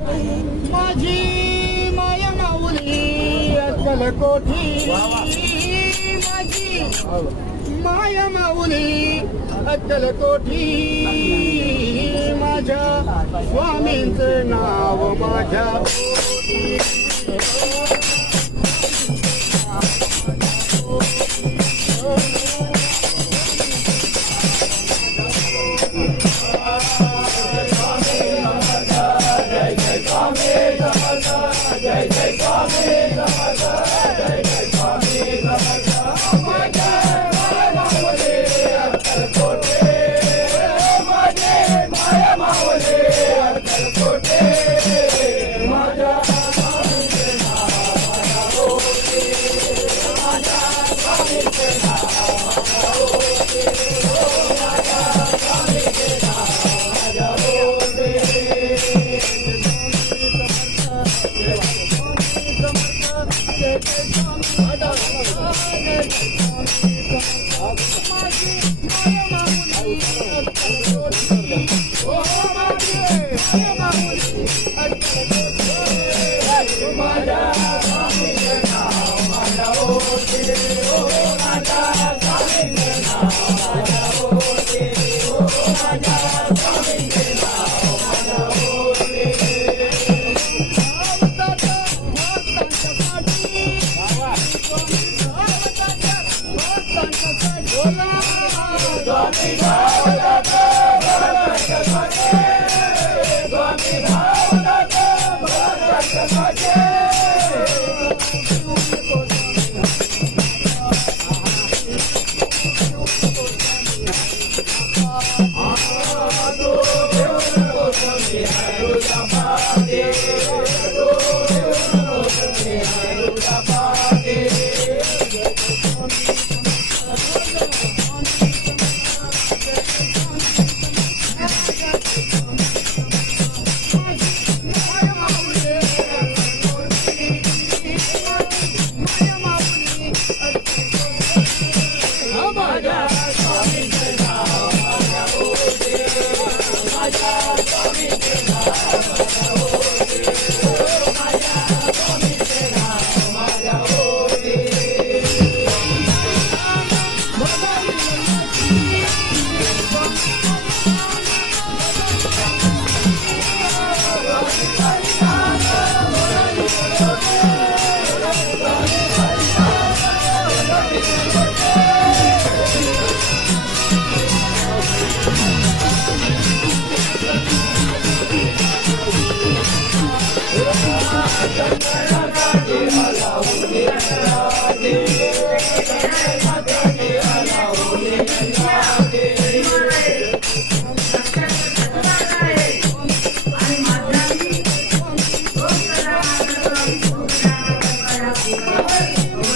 माझी माया माऊली कोठी माझी माया माऊली अक्कल कोठी माझ्या स्वामींचं नाव माझ्या Kumada. Oh. Yeah. Vai, vai.